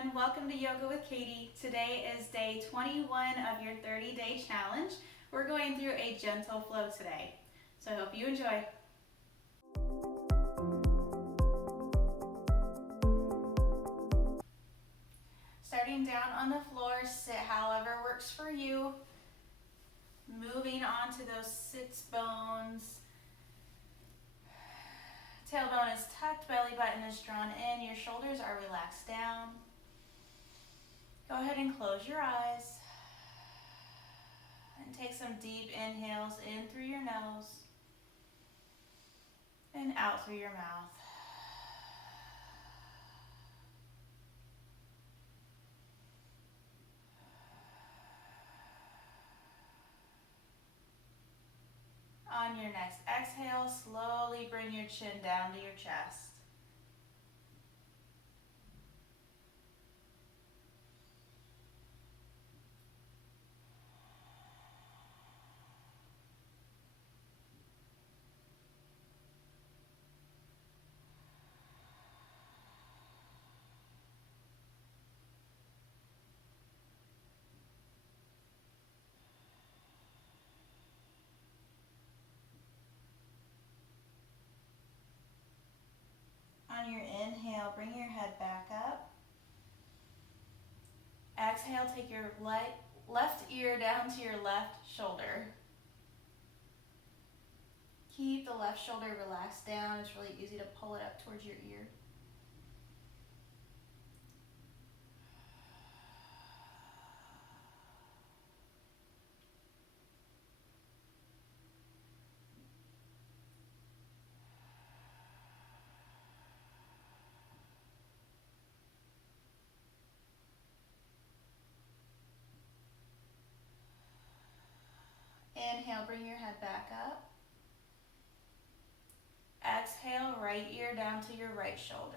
everyone, welcome to Yoga with Katie. Today is day 21 of your 30-day challenge. We're going through a gentle flow today, so I hope you enjoy. Starting down on the floor, sit however works for you. Moving on to those sits bones. Tailbone is tucked, belly button is drawn in, your shoulders are relaxed down. Go ahead and close your eyes and take some deep inhales in through your nose and out through your mouth. On your next exhale, slowly bring your chin down to your chest. On your inhale, bring your head back up. Exhale, take your left ear down to your left shoulder. Keep the left shoulder relaxed down. It's really easy to pull it up towards your ear. Inhale, bring your head back up. Exhale, right ear down to your right shoulder.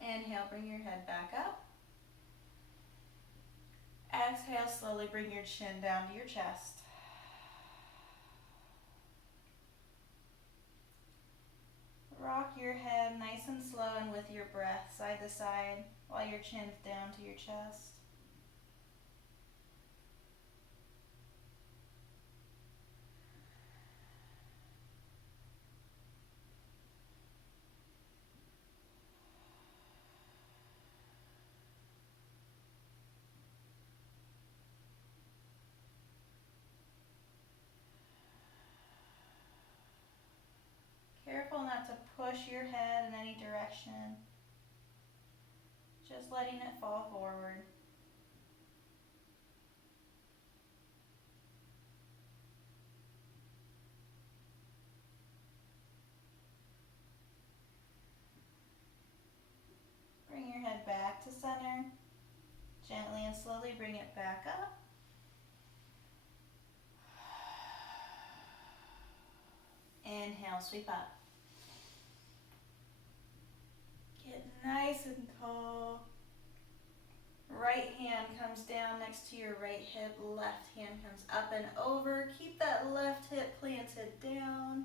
Inhale, bring your head back up. Exhale, slowly bring your chin down to your chest. Rock your head nice and slow and with your breath side to side while your chin's down to your chest. Careful not to push your head in any direction. Just letting it fall forward. Bring your head back to center. Gently and slowly bring it back up. Inhale, sweep up. Get nice and tall. Right hand comes down next to your right hip. Left hand comes up and over. Keep that left hip planted down.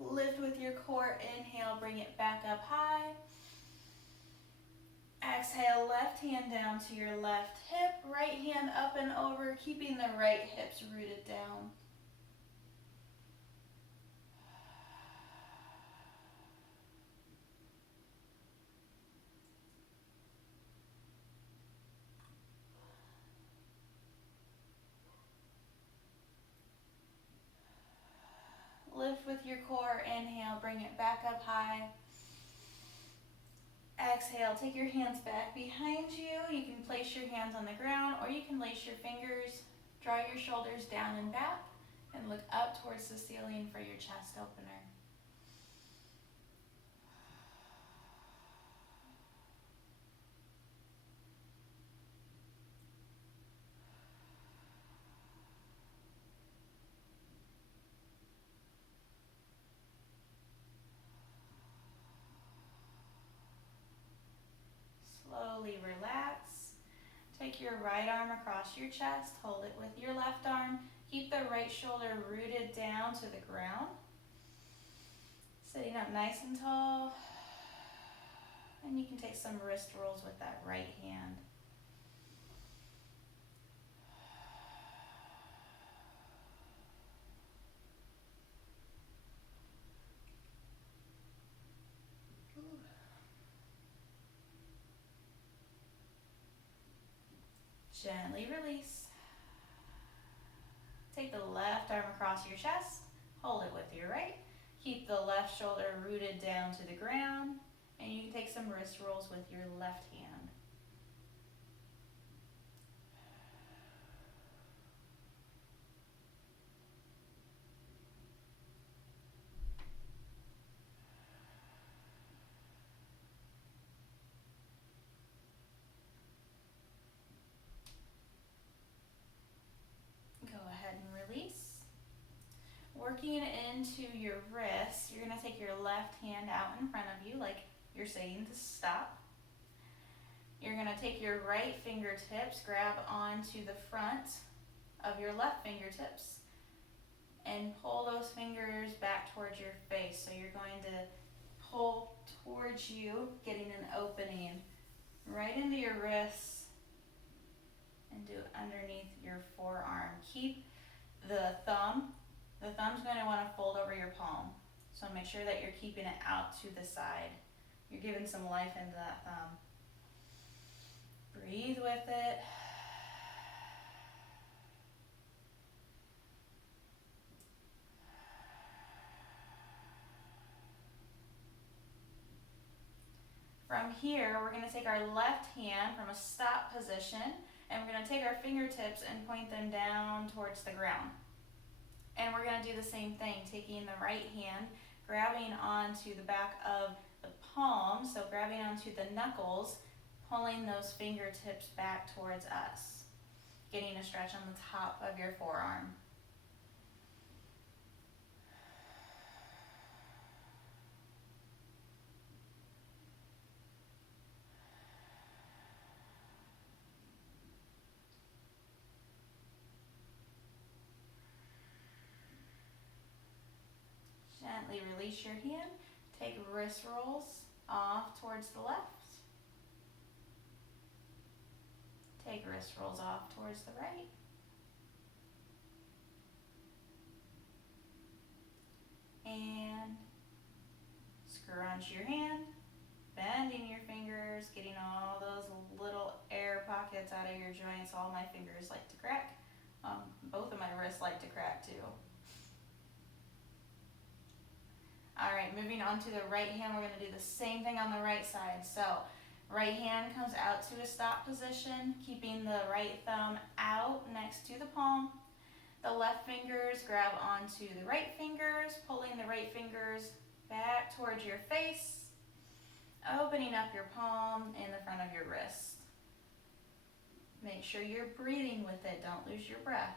Lift with your core. Inhale, bring it back up high. Exhale, left hand down to your left hip, right hand up and over, keeping the right hips rooted down. Lift with your core. Inhale, bring it back up high. Exhale, take your hands back behind you. You can place your hands on the ground or you can lace your fingers. Draw your shoulders down and back and look up towards the ceiling for your chest opener. fully relax. Take your right arm across your chest, hold it with your left arm. Keep the right shoulder rooted down to the ground. Sitting up nice and tall. And you can take some wrist rolls with that right hand. Gently release. Take the left arm across your chest, hold it with your right. Keep the left shoulder rooted down to the ground, and you can take some wrist rolls with your left hand. Go ahead and release. Working into your wrists, you're going to take your left hand out in front of you like you're saying to stop. You're going to take your right fingertips, grab onto the front of your left fingertips, and pull those fingers back towards your face. So you're going to pull towards you, getting an opening right into your wrists and do underneath your forearm. Keep the thumb's going to want to fold over your palm. So make sure that you're keeping it out to the side. You're giving some life into that thumb. Breathe with it. From here, we're going to take our left hand from a stop position, and we're going to take our fingertips and point them down towards the ground. And we're going to do the same thing, taking the right hand, grabbing onto the back of the palm, so grabbing onto the knuckles, pulling those fingertips back towards us, getting a stretch on the top of your forearm. Gently release your hand. Take wrist rolls off towards the left. Take wrist rolls off towards the right. And scrunch your hand, bending your fingers, getting all those little air pockets out of your joints. All my fingers like to crack. Both of my wrists like to crack too. All right, moving on to the right hand, we're going to do the same thing on the right side. So right hand comes out to a stop position, keeping the right thumb out next to the palm. The left fingers grab onto the right fingers, pulling the right fingers back towards your face, opening up your palm in the front of your wrist. Make sure you're breathing with it. Don't lose your breath.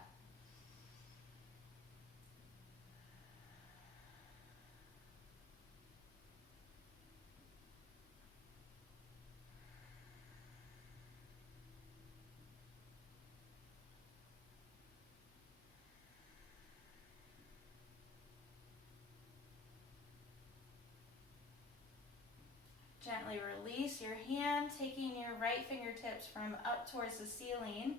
Gently release your hand, taking your right fingertips from up towards the ceiling,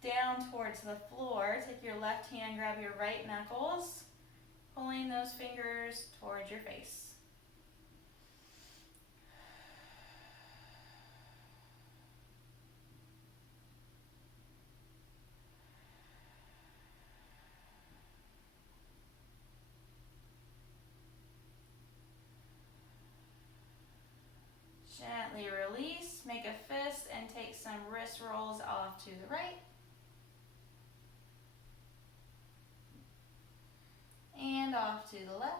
down towards the floor. Take your left hand, grab your right knuckles, pulling those fingers towards your face. Gently release, make a fist, and take some wrist rolls off to the right. And off to the left.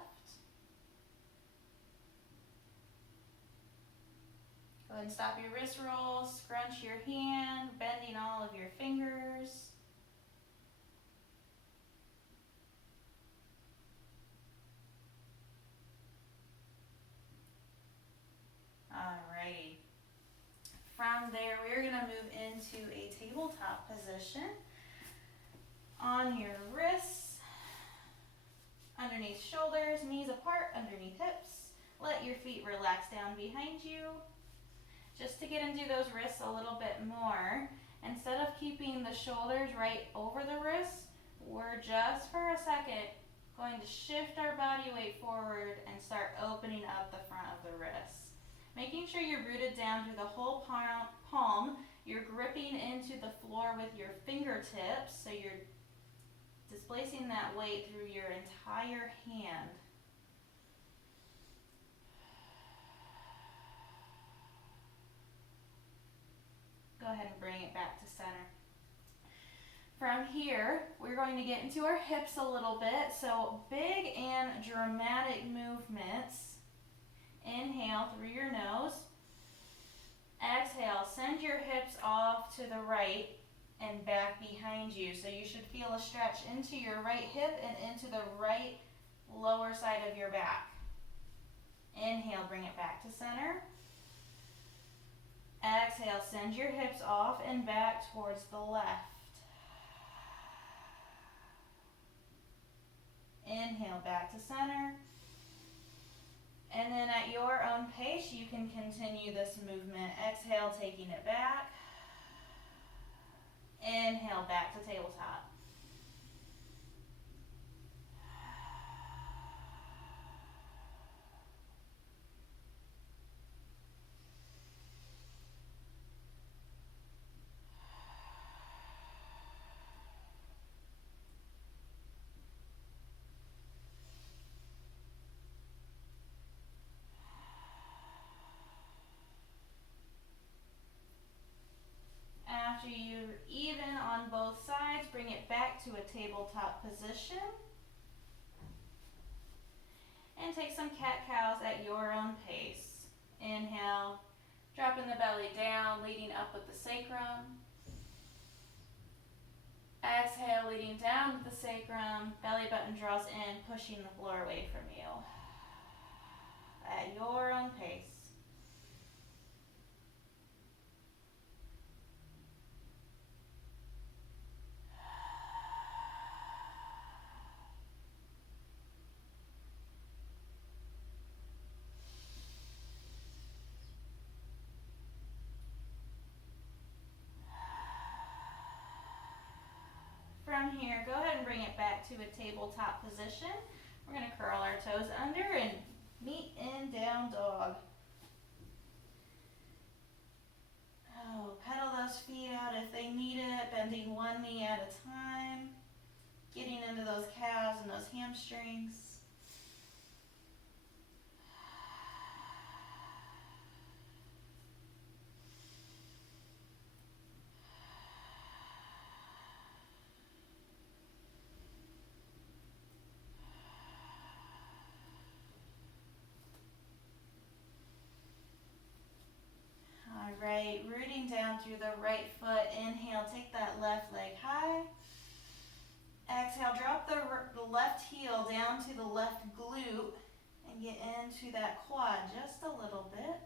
Go ahead and stop your wrist rolls, scrunch your hand, bending all of your fingers. Alrighty. From there, we're going to move into a tabletop position on your wrists, underneath shoulders, knees apart, underneath hips. Let your feet relax down behind you. Just to get into those wrists a little bit more, instead of keeping the shoulders right over the wrists, we're just for a second going to shift our body weight forward and start opening up the front of the wrists. Making sure you're rooted down through the whole palm. You're gripping into the floor with your fingertips, so you're displacing that weight through your entire hand. Go ahead and bring it back to center. From here, we're going to get into our hips a little bit. So big and dramatic movements. Inhale through your nose. Exhale, send your hips off to the right and back behind you. So you should feel a stretch into your right hip and into the right lower side of your back. Inhale, bring it back to center. Exhale, send your hips off and back towards the left. Inhale, back to center. And then at your own pace, you can continue this movement. Exhale, taking it back. Inhale, back to tabletop. After you're even on both sides, bring it back to a tabletop position. And take some cat-cows at your own pace. Inhale, dropping the belly down, leading up with the sacrum. Exhale, leading down with the sacrum. Belly button draws in, pushing the floor away from you. At your own pace. From here, go ahead and bring it back to a tabletop position. We're going to curl our toes under and meet in down dog. Oh, pedal those feet out if they need it, bending one knee at a time, getting into those calves and those hamstrings. Right, rooting down through the right foot. Inhale, take that left leg high. Exhale, drop the left heel down to the left glute and get into that quad just a little bit.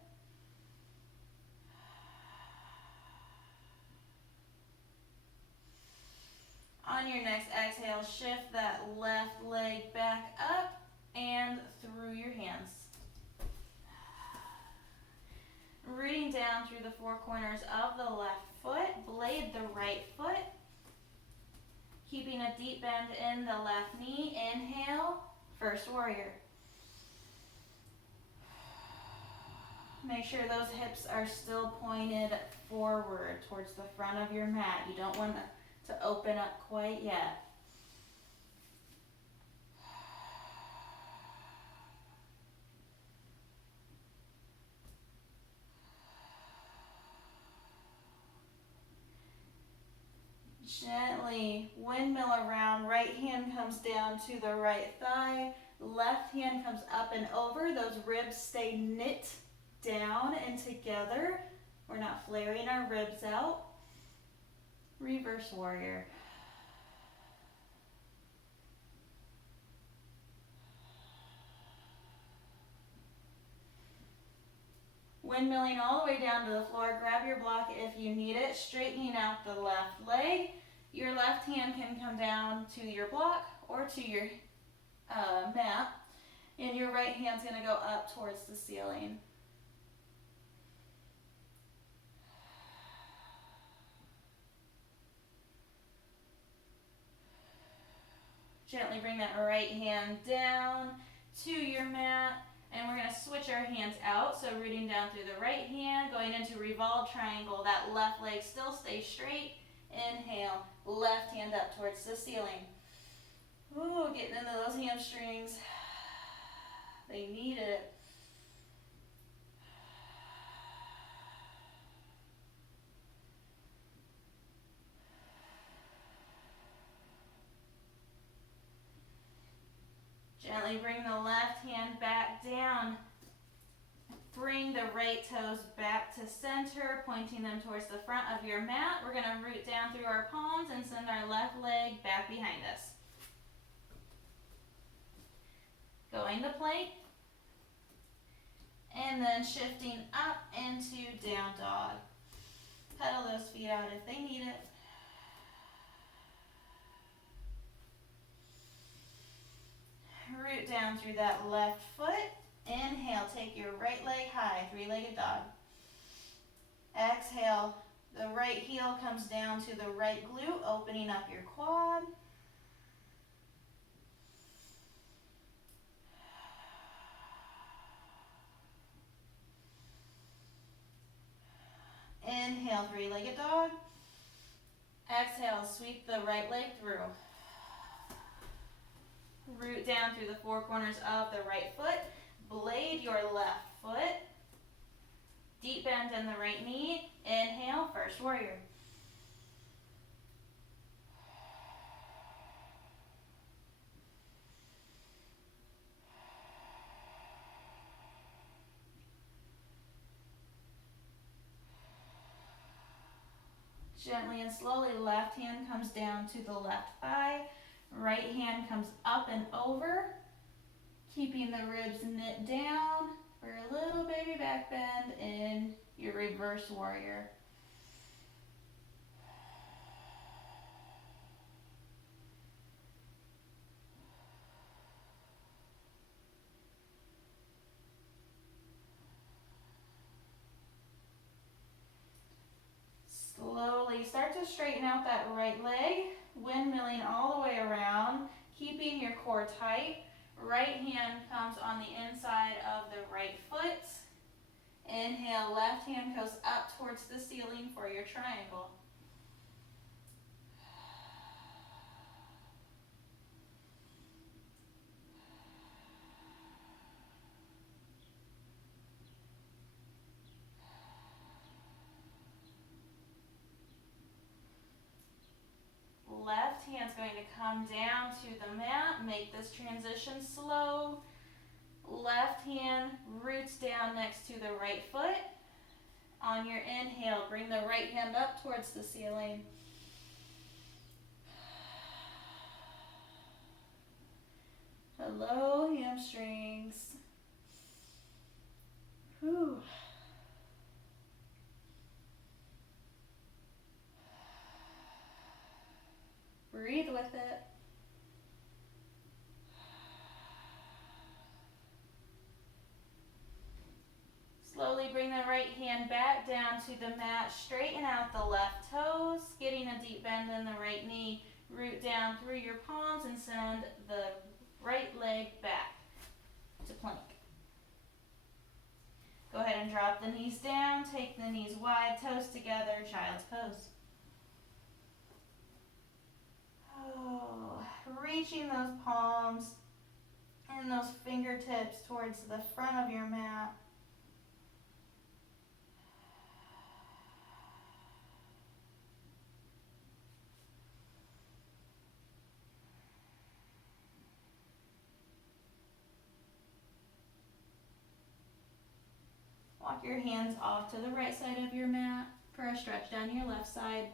On your next exhale, shift that left leg back up and through your hands. Rooting down through the four corners of the left foot, blade the right foot. Keeping a deep bend in the left knee. Inhale, first warrior. Make sure those hips are still pointed forward towards the front of your mat. You don't want to open up quite yet. Gently windmill around, right hand comes down to the right thigh, left hand comes up and over, those ribs stay knit down and together. We're not flaring our ribs out. Reverse warrior. Windmilling all the way down to the floor. Grab your block if you need it. Straightening out the left leg. Your left hand can come down to your block or to your mat. And your right hand's going to go up towards the ceiling. Gently bring that right hand down to your mat. And we're going to switch our hands out. So rooting down through the right hand, going into revolved triangle. That left leg still stays straight. Inhale, left hand up towards the ceiling. Ooh, getting into those hamstrings. They need it. Gently bring the left hand back down. Bring the right toes back to center, pointing them towards the front of your mat. We're going to root down through our palms and send our left leg back behind us. Going to plank. And then shifting up into down dog. Pedal those feet out if they need it. Root down through that left foot. Inhale, take your right leg high, three-legged dog. Exhale, the right heel comes down to the right glute, opening up your quad. Inhale, three-legged dog. Exhale, sweep the right leg through. Root down through the four corners of the right foot. Blade your left foot. Deep bend in the right knee. Inhale, first warrior. Gently and slowly, left hand comes down to the left thigh. Right hand comes up and over. Keeping the ribs knit down for a little baby back bend in your reverse warrior. Slowly start to straighten out that right leg, windmilling all the way around, keeping your core tight. Right hand comes on the inside of the right foot. Inhale, left hand goes up towards the ceiling for your triangle. Left hand's going to come down to the mat. Make this transition slow. Left hand roots down next to the right foot. On your inhale, bring the right hand up towards the ceiling. Hello, hamstrings. Whew. Breathe with it. Slowly bring the right hand back down to the mat. Straighten out the left toes, getting a deep bend in the right knee. Root down through your palms and send the right leg back to plank. Go ahead and drop the knees down. Take the knees wide, toes together, child's pose. Oh, reaching those palms and those fingertips towards the front of your mat. Walk your hands off to the right side of your mat for a stretch down your left side.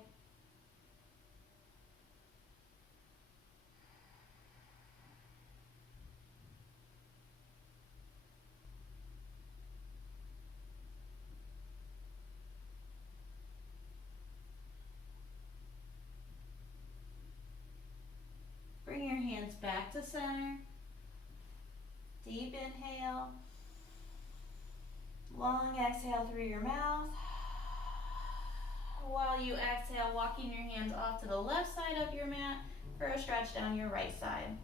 hands back to center. Deep inhale. Long exhale through your mouth. While you exhale, walking your hands off to the left side of your mat for a stretch down your right side.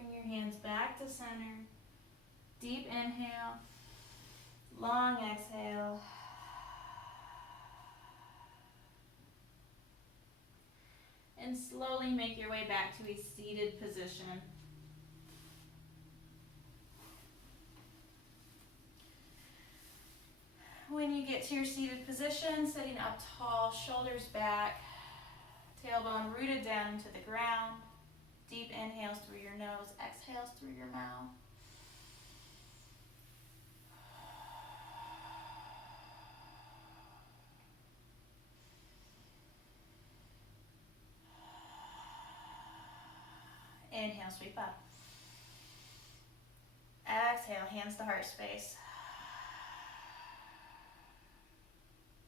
Bring your hands back to center. Deep inhale. Long exhale. And slowly make your way back to a seated position. When you get to your seated position, sitting up tall, shoulders back, tailbone rooted down into the ground. Deep inhales through your nose, exhales through your mouth. Inhale, sweep up. Exhale, hands to heart space.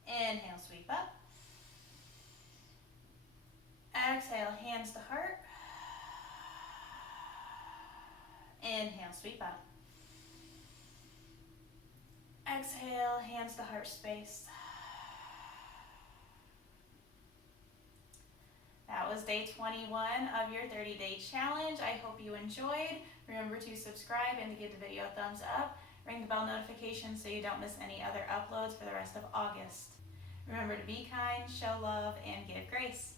Inhale, sweep up. Exhale, hands to heart. Inhale, sweep up. Exhale, hands to heart space. That was day 21 of your 30-day challenge. I hope you enjoyed. Remember to subscribe and to give the video a thumbs up. Ring the bell notification so you don't miss any other uploads for the rest of August. Remember to be kind, show love, and give grace.